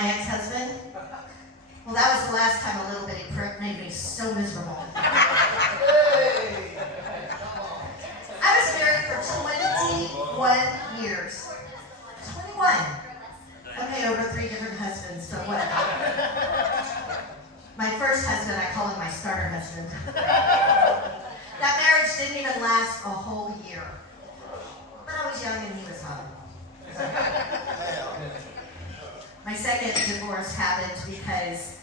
my ex-husband? Well, that was the last time a little bitty prick made me so miserable. I was married for 21 years. 21. Okay, over 3 different husbands, but whatever. My first husband, I call him my starter husband. That marriage didn't even last a whole year. But I was young and he was home. My second divorce happened because,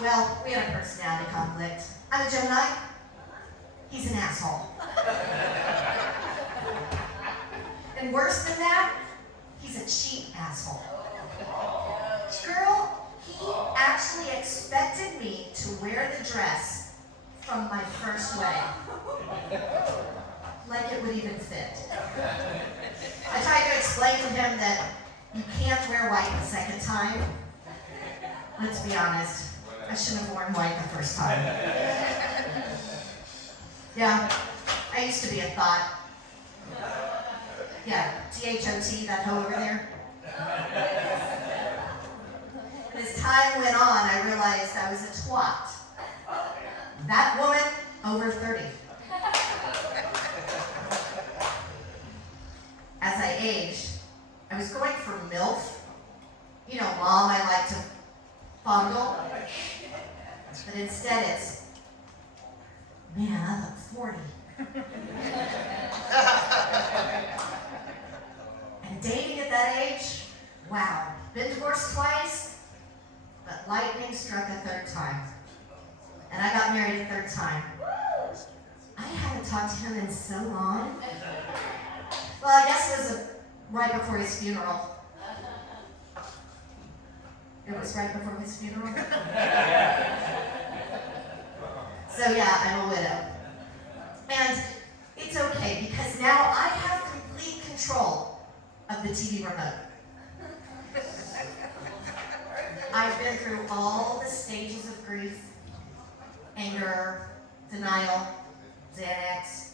well, we had a personality conflict. I'm a Gemini. He's an asshole. And worse than that, he's a cheap asshole. Girl, he actually expected me to wear the dress from my first wedding. Like it would even fit. I tried to explain to him that you can't wear white the second time. Let's be honest, I shouldn't have worn white the first time. Yeah, I used to be a thought. Yeah, T-H-O-T, that hoe over there. And as time went on, I realized I was a twat. That woman, over 30. As I aged, I was going for MILF. You know, Mom, I like to fondle. But instead it's, man, I look 40. And dating at that age, wow. Been divorced twice, but lightning struck a third time. And I got married a third time. I hadn't talked to him in so long. Well, I guess it was right before his funeral. It was right before his funeral? So yeah, I'm a widow. And it's okay, because now I have complete control of the TV remote. I've been through all the stages of grief, anger, denial, Xanax,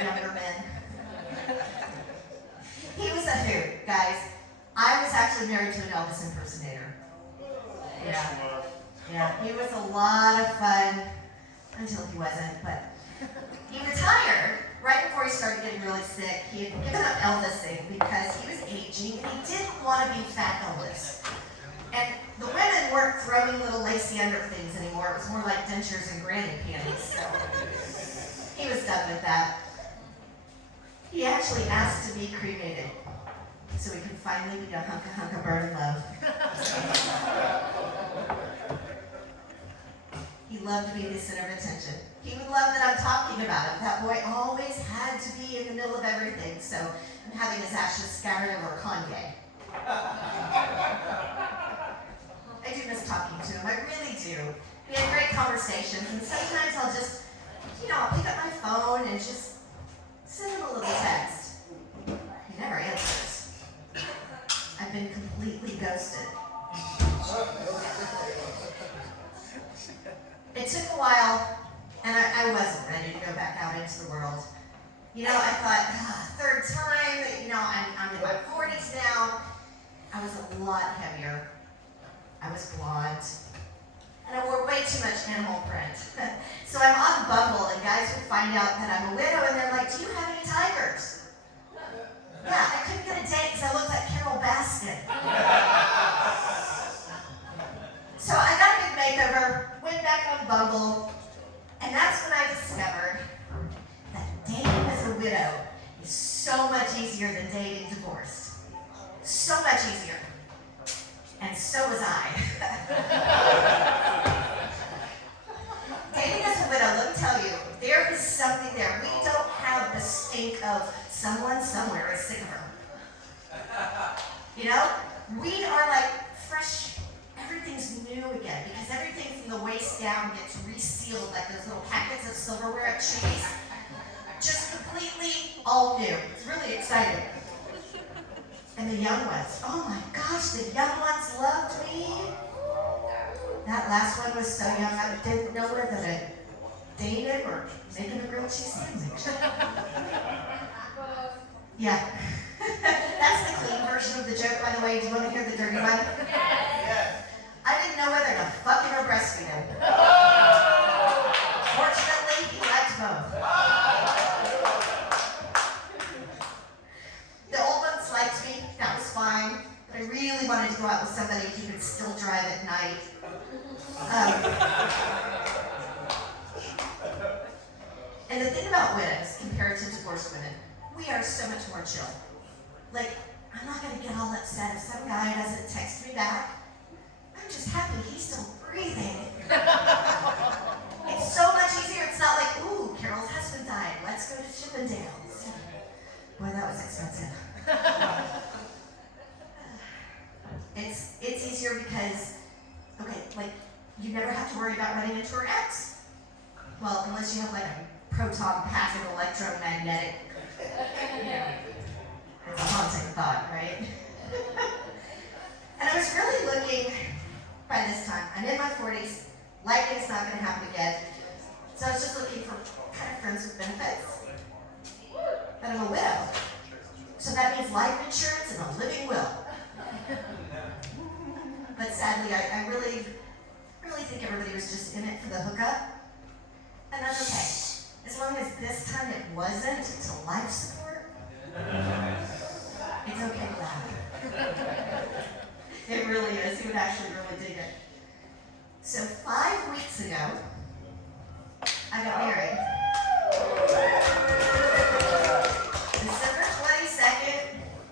younger men. He was a hoot, guys. I was actually married to an Elvis impersonator. Yeah, he was a lot of fun until he wasn't, but he retired right before he started getting really sick. He had given up Elvising because he was aging and he didn't want to be fat Elvis. And the women weren't throwing little lacy under things anymore. It was more like dentures and granny panties, so he was done with that. He actually asked to be cremated so we could finally be a hunk of burn love. He loved to be the center of attention. He would love that I'm talking about him. That boy always had to be in the middle of everything, so I'm having his ashes scattered over Kanye. I do miss talking to him, I really do. We had great conversations, and sometimes I'll just, I'll pick up my phone and just send him a little text. He never answers. I've been completely ghosted. It took a while, and I wasn't ready to go back out into the world. I thought, third time, I'm in my 40s now. I was a lot heavier. I was blonde. And I wore way too much animal print. So I'm on Bumble, and guys would find out that I'm a widow, and they're like, do you have any tigers? Yeah, I couldn't get a date because I looked like Carol Baskin. So I got a big makeover, went back on Bumble, and that's when I discovered that dating as a widow is so much easier than dating divorced. So much easier. And so was I. Dating as a widow, let me tell you, there is something there. We don't have the stink of someone somewhere is sick of her. We are like fresh, everything's new again, because everything from the waist down gets resealed like those little packets of silverware at Chewy's. Just completely all new. It's really exciting. And the young ones, oh my gosh, the young ones loved me. That last one was so young, I didn't know whether to date him or make him a grilled cheese sandwich. Yeah, that's the clean version version of the joke, by the way. Do you want to hear the dirty one? Yes. I didn't know whether to fuck him or breastfeed him. Fortunately, he liked both. The old ones liked me. That was fine. But I really wanted to go out with somebody who could still drive at night. And the thing about widows compared to divorced women, we are so much more chill. Like, I'm not gonna get all upset if some guy doesn't text me back. I'm just happy he's still breathing. It's so much easier. It's not like, ooh, Carol's husband died. Let's go to Chippendales. Boy, that was expensive. It's easier because, okay, like, you never have to worry about running into her ex. Well, unless you have like a proton passive electromagnetic. It's a haunting thought, right? And I was really looking, by this time, I'm in my 40s, lightning's not going to happen again. So I was just looking for kind of friends with benefits. But I'm a widow. So that means life insurance and a living will. But sadly, I really think everybody was just in it for the hookup. And that's okay. As long as this time it wasn't to life support, it's okay with that. It really is. He would actually really dig it. So 5 weeks ago, I got married. December 22nd,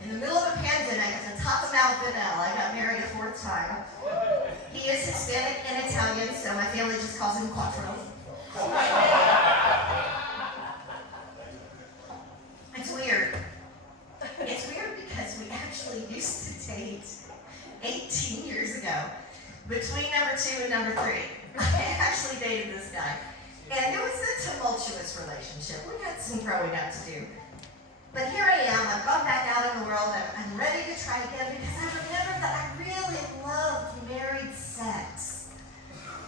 in the middle of a pandemic, at the top of Mount Vinell, I got married a 4th time. He is Hispanic and Italian, so my family just calls him Quattro. It's weird. It's weird because we actually used to date 18 years ago. Between number 2 and number 3, I actually dated this guy. And it was a tumultuous relationship. We had some growing up to do. But here I am, I've gone back out in the world, I'm ready to try again because I remember that I really loved married sex.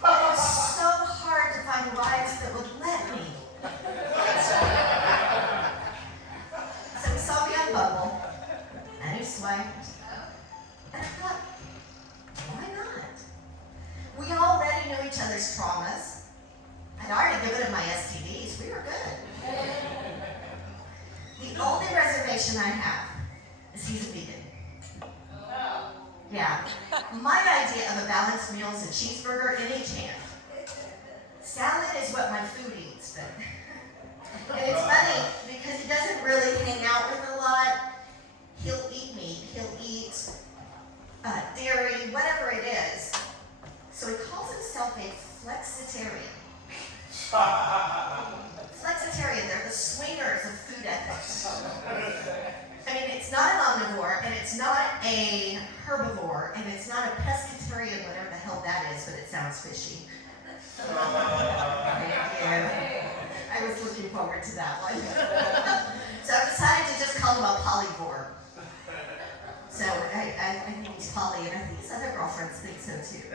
But it was so hard to find wives that would let me. So he saw me on Bumble, and he swiped. And I thought, why not? We already knew each other's traumas. I'd already given him my STDs. We were good. The only reservation I have is he's a vegan. Yeah. My idea of a balanced meal is a cheeseburger in each hand. Salad is what my food eats, but... And it's funny, because he doesn't really hang out with a lot. He'll eat meat, he'll eat dairy, whatever it is. So he calls himself a flexitarian. Flexitarian, they're the swingers of food ethics. I mean, it's not an omnivore, and it's not a herbivore, and it's not a pescatarian, whatever the hell that is, but it sounds fishy. Thank you. I was looking forward to that one. So I decided to just call him a polyvore. So I think he's poly, and I think his other girlfriends think so too.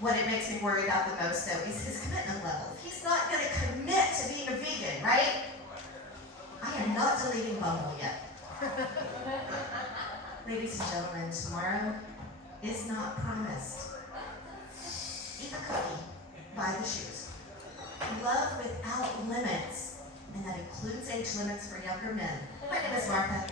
What it makes me worry about the most, though, is his commitment level. He's not going to commit to being a vegan, right? I am not deleting Bumble yet. Ladies and gentlemen, tomorrow is not promised. Eat the cookie, buy the shoes. Love without limits, and that includes age limits for younger men. My name is Martha.